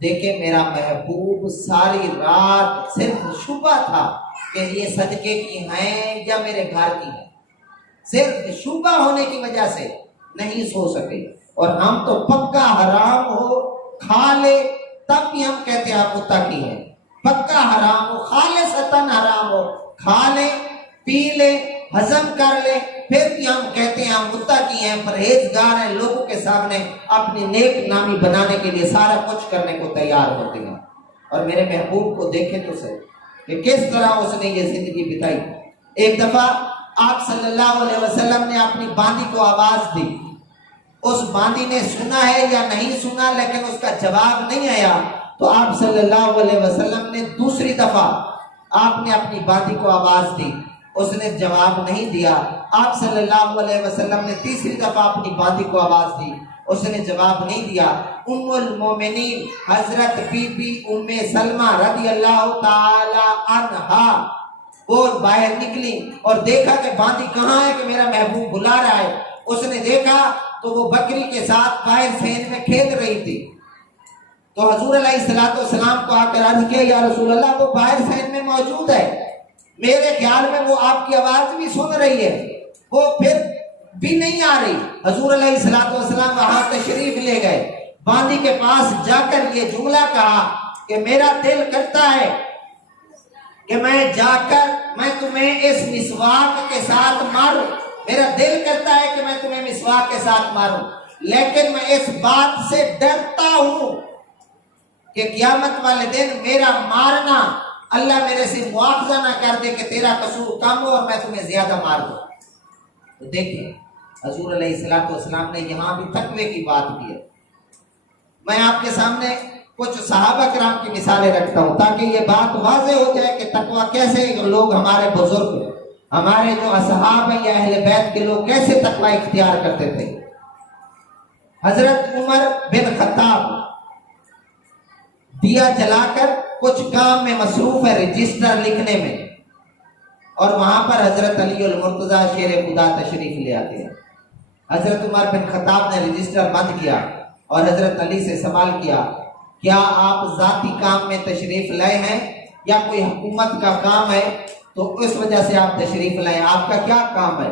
دیکھیں میرا محبوب ساری رات صرف شبہ تھا کہ یہ صدقے کی ہیں یا میرے گھر کی ہیں، صرف شبہ ہونے کی وجہ سے نہیں سو سکے۔ اور ہم تو پکا حرام ہو کھا لے تب بھی ہم کہتے ہیں آپ متقی ہیں، پکا حرام ہو خالصتاً حرام ہو کھا لے پی لے ہضم کر لے پھر بھی ہم کہتے ہیں ہم متقی ہیں، پرہیزگار ہیں، لوگوں کے سامنے اپنی نیک نامی بنانے کے لیے سارا کچھ کرنے کو تیار ہوتے ہیں۔ اور میرے محبوب کو دیکھیں تو صحیح کہ کس طرح اس نے یہ زندگی بتائی۔ ایک دفعہ آپ صلی اللہ علیہ وسلم نے اپنی باندی کو آواز دی، اس باندی نے سنا ہے یا نہیں سنا لیکن اس کا جواب نہیں آیا، تو آپ صلی اللہ علیہ وسلم نے دوسری دفعہ آپ نے اپنی باندی کو آواز دی، اس نے جواب نہیں دیا۔ آپ صلی اللہ علیہ وسلم نے تیسری دفعہ اپنی باندی کو آواز دی، اس نے جواب نہیں دیا۔ ام المومنین حضرت بی بی ام سلمہ رضی اللہ تعالی عنہا وہ باہر نکلی اور دیکھا کہ باندی کہاں ہے، کہ میرا محبوب بلا رہا ہے۔ اس نے دیکھا تو وہ بکری کے ساتھ باہر صحن میں کھیل رہی تھی، تو حضور علیہ السلام کو آ کر عرض کیا یا رسول اللہ وہ باہر صحن میں موجود ہے، میرے خیال میں وہ آپ کی آواز بھی سن رہی ہے، وہ پھر بھی نہیں آ رہی۔ حضور علیہ السلام وہاں تشریف لے گئے، باندی کے پاس جا کر یہ جملہ کہا کہ میرا دل کرتا ہے کہ میں جا کر میں تمہیں اس مسواک کے ساتھ ماروں، میرا دل کرتا ہے کہ میں تمہیں مسواک کے ساتھ ماروں، لیکن میں اس بات سے ڈرتا ہوں کہ قیامت والے دن میرا مارنا اللہ میرے سے مواخذہ نہ کر دے کہ تیرا قصور کم ہو اور میں تمہیں زیادہ مار دوں۔ تو دیکھیں حضور علیہ السلام نے یہاں بھی تقوی کی بات کی ہے۔ میں آپ کے سامنے کچھ صحابہ کرام کی مثالیں رکھتا ہوں تاکہ یہ بات واضح ہو جائے کہ تقوی کیسے لوگ ہمارے بزرگ ہمارے جو اصحاب ہیں یا اہل بیت کے لوگ کیسے تقوی اختیار کرتے تھے۔ حضرت عمر بن خطاب دیا جلا کر کچھ کام میں مصروف ہے، رجسٹر لکھنے میں، اور وہاں پر حضرت علی المرتضیٰ شیر خدا تشریف لے آتے ہیں۔ حضرت عمر بن خطاب نے رجسٹر بند کیا اور حضرت علی سے سوال کیا کیا آپ ذاتی کام میں تشریف لائے ہیں یا کوئی حکومت کا کام ہے تو اس وجہ سے آپ تشریف لائے، آپ کا کیا کام ہے؟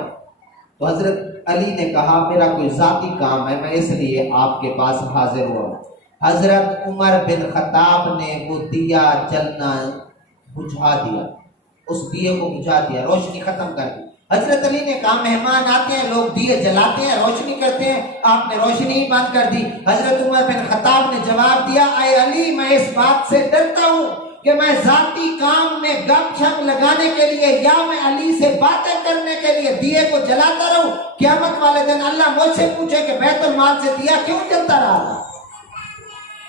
تو حضرت علی نے کہا میرا کوئی ذاتی کام ہے، میں اس لیے آپ کے پاس حاضر ہوا ہوں۔ حضرت عمر بن خطاب نے وہ دیا جلنا بجھا دیا، اس دیے کو بجھا دیا، روشنی ختم کر دی۔ حضرت علی نے کہا مہمان آتے ہیں لوگ دیے جلاتے ہیں روشنی کرتے ہیں، آپ نے روشنی ہی بند کر دی۔ حضرت عمر بن خطاب نے جواب دیا اے علی میں اس بات سے ڈرتا ہوں کہ میں ذاتی کام میں گپ شپ لگانے کے لیے یا میں علی سے باتیں کرنے کے لیے دیے کو جلاتا رہوں، قیامت والے دن اللہ مجھ سے پوچھے کہ بیت المال سے دیا کیوں جلتا رہا۔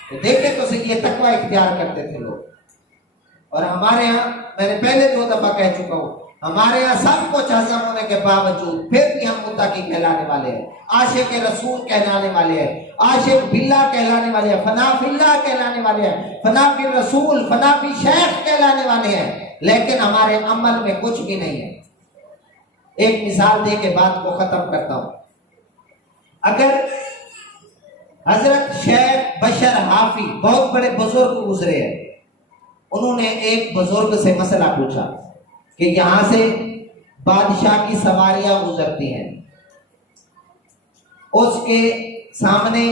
تو دیکھیں تو صحیح یہ تقوی اختیار کرتے تھے لوگ۔ اور ہمارے ہاں میں نے پہلے 2 دفعہ کہہ چکا ہوں، ہمارے ہاں سب کچھ حاصل ہونے کے باوجود پھر بھی ہم متقی کہلانے والے ہیں، عاشق رسول کہلانے والے ہیں، عاشق باللہ کہلانے والے ہیں، فنا فی اللہ کہلانے والے ہیں، فنا فی رسول، فنا فی شیخ کہلانے والے ہیں، لیکن ہمارے عمل میں کچھ بھی نہیں ہے۔ ایک مثال دے کے بات کو ختم کرتا ہوں۔ اگر حضرت شیخ بشر حافی بہت بڑے بزرگ گزرے ہیں، انہوں نے ایک بزرگ سے مسئلہ پوچھا کہ یہاں سے بادشاہ کی سواریاں گزرتی ہیں، اس کے سامنے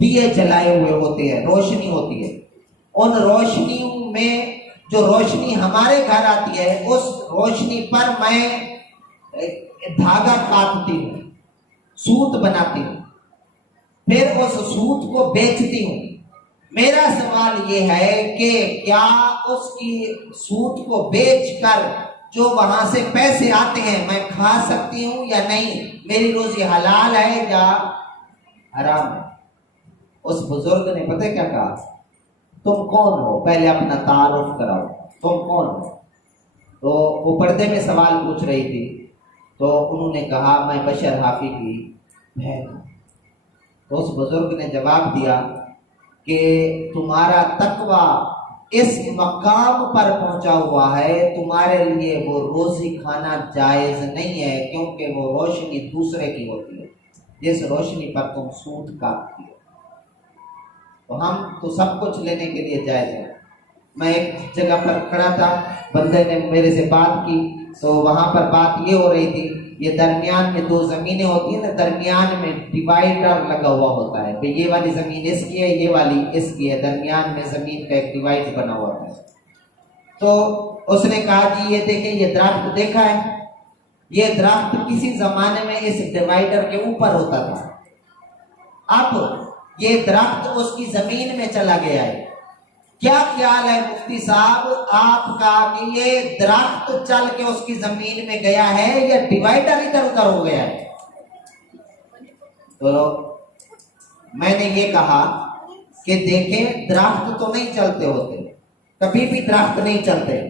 دیے جلائے ہوئے ہوتے ہیں، روشنی ہوتی ہے، ان روشنیوں میں جو روشنی ہمارے گھر آتی ہے اس روشنی پر میں دھاگا کاٹتی ہوں، سوت بناتی ہوں، پھر اس سوت کو بیچتی ہوں۔ میرا سوال یہ ہے کہ کیا اس کی سوت کو بیچ کر جو وہاں سے پیسے آتے ہیں میں کھا سکتی ہوں یا نہیں، میری روزی حلال ہے یا حرام ہے؟ اس بزرگ نے پتہ کیا کہا، تم کون ہو، پہلے اپنا تعارف کراؤ، تم کون ہو؟ تو وہ پردے میں سوال پوچھ رہی تھی، تو انہوں نے کہا میں بشر حافی کی بہن ہوں۔ تو اس بزرگ نے جواب دیا کہ تمہارا تقوی اس مقام پر پہنچا ہوا ہے، تمہارے لیے وہ روزی کھانا جائز نہیں ہے، کیونکہ وہ روشنی دوسرے کی ہوتی ہے جس روشنی پر تم سود کاٹتی ہو۔ تو ہم تو سب کچھ لینے کے لیے جائز ہیں۔ میں ایک جگہ پر کھڑا تھا، بندے نے میرے سے بات کی، تو وہاں پر بات یہ ہو رہی تھی، یہ درمیان میں دو زمینیں ہوتی ہیں نا، درمیان میں ڈیوائڈر لگا ہوا ہوتا ہے، بھئی یہ والی زمین اس کی ہے، یہ والی اس کی ہے، درمیان میں زمین کا ایک ڈیوائڈ بنا ہوا ہے۔ تو اس نے کہا جی یہ دیکھیں، یہ درخت دیکھا ہے، یہ درخت کسی زمانے میں اس ڈیوائڈر کے اوپر ہوتا تھا، اب یہ درخت اس کی زمین میں چلا گیا ہے۔ کیا خیال ہے مفتی صاحب آپ کا کہ یہ درخت چل کے اس کی زمین میں گیا ہے یا ڈیوائڈر ادھر ادھر ہو گیا ہے؟ تو میں نے یہ کہا کہ دیکھیں درخت تو نہیں چلتے ہوتے، کبھی بھی درخت نہیں چلتے،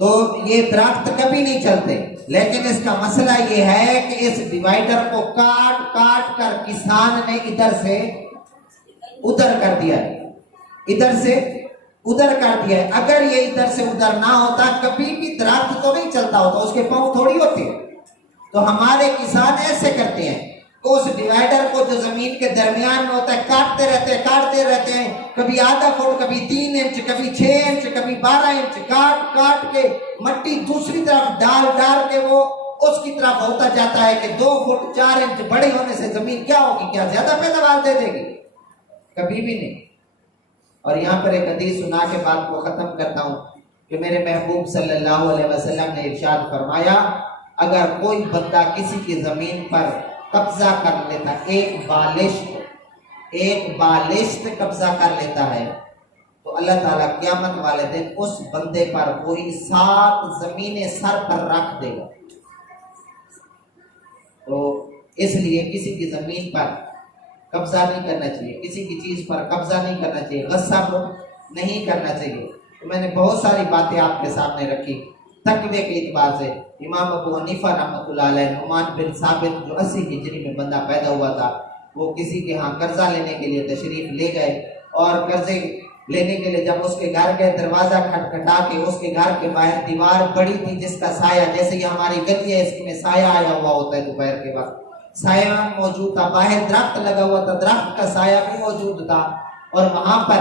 تو یہ درخت کبھی نہیں چلتے، لیکن اس کا مسئلہ یہ ہے کہ اس ڈیوائڈر کو کاٹ کاٹ کر کسان نے ادھر سے ادھر کر دیا ہے، ادھر سے ادھر کر دیا ہے۔ اگر یہ ادھر سے ادھر نہ ہوتا کبھی بھی درخت تو نہیں چلتا ہوتا، اس کے پاؤں تھوڑی ہوتے ہیں۔ تو ہمارے کسان ایسے کرتے ہیں کہ اس ڈیوائڈر کو جو زمین کے درمیان میں ہوتا ہے کاٹتے رہتے ہیں، کبھی آدھا فٹ، کبھی 3 انچ، کبھی 6 انچ، کبھی 12 انچ، کاٹ کاٹ کے مٹی دوسری طرف ڈال ڈال کے وہ اس کی طرف ہوتا جاتا ہے کہ 2 فٹ 4 انچ بڑے ہونے سے زمین کیا ہوگی، کیا زیادہ پیداوار دے دے گی؟ کبھی بھی نہیں۔ اور یہاں پر ایک حدیث سنا کے بات کو ختم کرتا ہوں کہ میرے محبوب صلی اللہ علیہ وسلم نے ارشاد فرمایا، اگر کوئی بندہ کسی کی زمین پر قبضہ کر لیتا، ایک بالشت قبضہ کر لیتا ہے، تو اللہ تعالیٰ قیامت والے دن اس بندے پر وہی 7 زمینیں سر پر رکھ دے گا۔ تو اس لیے کسی کی زمین پر قبضہ نہیں کرنا چاہیے، کسی کی چیز پر قبضہ نہیں کرنا چاہیے، غصب نہیں کرنا چاہیے۔ تو میں نے بہت ساری باتیں آپ کے سامنے رکھی تقوی کے اعتبار سے۔ امام ابو حنیفہ رحمۃ اللہ علیہ، نعمان بن ثابت جو 80 ہجری میں بندہ پیدا ہوا تھا، وہ کسی کے ہاں قرضہ لینے کے لیے تشریف لے گئے، اور قرضے لینے کے لیے جب اس کے گھر گئے، دروازہ کھٹکھٹا کے اس کے گھر کے باہر دیوار بڑی تھی جس کا سایہ، جیسے یہ ہماری گلی ہے اس میں سایہ آیا ہوا ہوتا ہے دوپہر کے وقت، سایہ موجود تھا، باہر درخت لگا ہوا تھا، درخت کا سایہ بھی موجود تھا، اور وہاں پر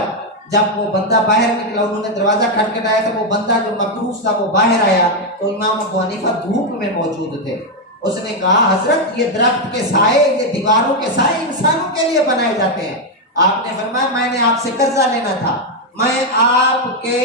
جب وہ بندہ باہر نکلا، انہوں نے دروازہ کھٹکھٹایا تو وہ بندہ جو مقروض تھا وہ باہر آیا، تو امام ابو حنیفہ دھوپ میں موجود تھے۔ اس نے کہا حضرت یہ درخت کے سائے، یہ دیواروں کے سائے انسانوں کے لیے بنائے جاتے ہیں۔ آپ نے فرمایا میں نے آپ سے قرضہ لینا تھا، میں آپ کے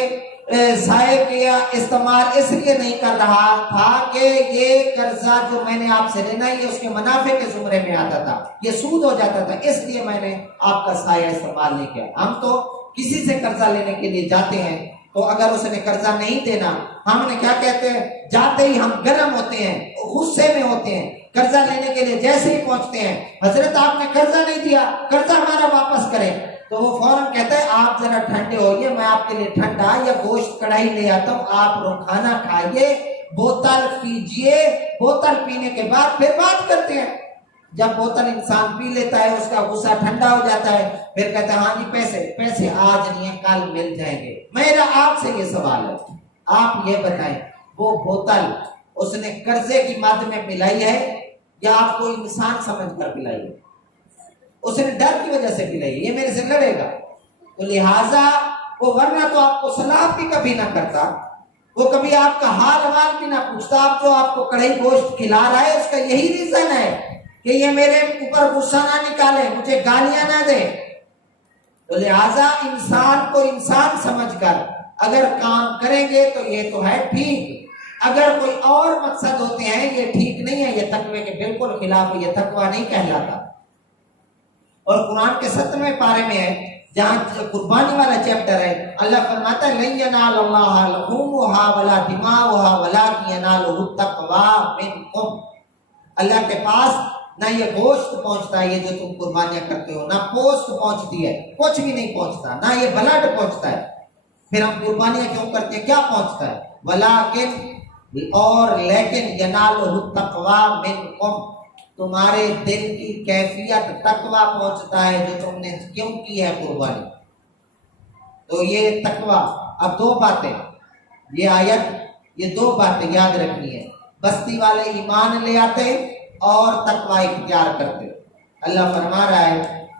سائے کا استعمال اس لیے نہیں کر رہا تھا کہ یہ قرضہ جو میں نے آپ سے لینا یہ اس کے منافع کے زمرے میں آتا تھا، یہ سود ہو جاتا تھا، اس لیے میں نے آپ کا سایہ استعمال نہیں کیا۔ ہم تو کسی سے قرضہ لینے کے لیے جاتے ہیں تو اگر اس نے قرضہ نہیں دینا، ہم نے کیا کہتے ہیں، جاتے ہی ہم گرم ہوتے ہیں، غصے میں ہوتے ہیں، قرضہ لینے کے لیے جیسے ہی پہنچتے ہیں، حضرت آپ نے قرضہ نہیں دیا، قرضہ ہمارا واپس کریں، تو وہ فوراً کہتا ہے آپ ذرا ٹھنڈے ہوئیے، میں آپ کے لیے ٹھنڈا یا گوشت کڑھائی لے آتا ہوں، آپ لوگ کھانا کھائیے، بوتل پیجئے، بوتل پینے کے بعد پھر بات کرتے ہیں۔ جب بوتل انسان پی لیتا ہے اس کا غصہ ٹھنڈا ہو جاتا ہے، پھر کہتا ہے ہاں جی پیسے آج نہیں ہیں کل مل جائیں گے۔ میرا آپ سے یہ سوال ہے، آپ یہ بتائیں وہ بوتل اس نے قرضے کی مد میں پلائی ہے یا آپ کو انسان سمجھ کر پلائی ہے؟ اس نے ڈر کی وجہ سے پلائی ہے، یہ میرے سے لڑے گا، تو لہٰذا وہ ورنہ تو آپ کو سلام بھی کبھی نہ کرتا، وہ کبھی آپ کا حال حوال بھی نہ پوچھتا، آپ جو آپ کو کڑھائی گوشت کھلا رہا ہے اس کا یہی ریزن ہے کہ یہ میرے اوپر غصہ نہ نکالے، مجھے گالیاں نہ دے۔ تو لہٰذا انسان کو انسان سمجھ کر اگر کام کریں گے تو یہ تو ہے ٹھیک، اگر کوئی اور مقصد ہوتے ہیں یہ ٹھیک نہیں ہے، یہ تقوی کے بالکل خلاف ہے، یہ تقوی نہیں کہلاتا۔ اور قرآن کے 7ویں پارے میں ہے جہاں قربانی والا چیپٹر ہے، اللہ فرماتا ہے لَن يَنَالَ اللَّهَ لُحُومُهَا وَلَا دِمَاؤُهَا وَلَٰكِن يَنَالُهُ التَّقْوَىٰ مِنكُمْ، اللہ کے پاس نہ یہ گوشت پہنچتا ہے، یہ جو تم قربانیاں کرتے ہو، نہ پوست پہنچتی ہے، کچھ بھی نہیں پہنچتا، نہ یہ بلڈ پہنچتا ہے، پھر ہم قربانیاں کیوں کرتے ہیں، کیا پہنچتا ہے، وَلَٰكِن اور لیکن يَنَالُهُ التَّقْوَىٰ مِنكُمْ، تمہارے دل کی کیفیت تقویٰ پہنچتا ہے جو تم نے کیوں کی ہے قربانی۔ تو یہ تقویٰ، اب 2 باتیں، یہ آیت، یہ 2 باتیں یاد رکھنی ہے، بستی والے ایمان لے آتے اور تقویٰ اختیار کرتے۔ اللہ فرما رہا ہے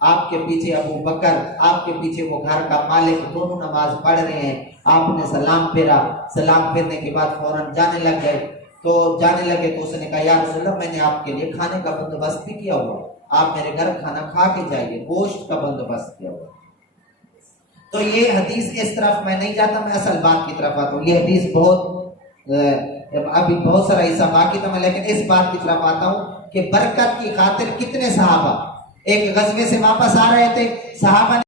آپ کے پیچھے ابو بکر، آپ کے پیچھے وہ گھر کا مالک، دونوں نماز پڑھ رہے ہیں، آپ نے سلام پھیرا، سلام پھیرنے کے بعد فوراً جانے لگ گئے، تو جانے لگے تو اس نے کہا یا رسول اللہ میں نے آپ کے لیے کھانے کا بندوبست بھی کیا ہوا، آپ میرے گھر کھانا کھا کے جائیے، گوشت کا بندوبست کیا ہوا۔ تو یہ حدیث اس طرف میں نہیں جاتا، میں اصل بات کی طرف آتا ہوں۔ یہ حدیث ابھی بہت سارا حصہ باقی تھا، میں لیکن اس بات کی طرف آتا ہوں کہ برکت کی خاطر کتنے صحابہ ایک غزوے سے واپس آ رہے تھے، صحابہ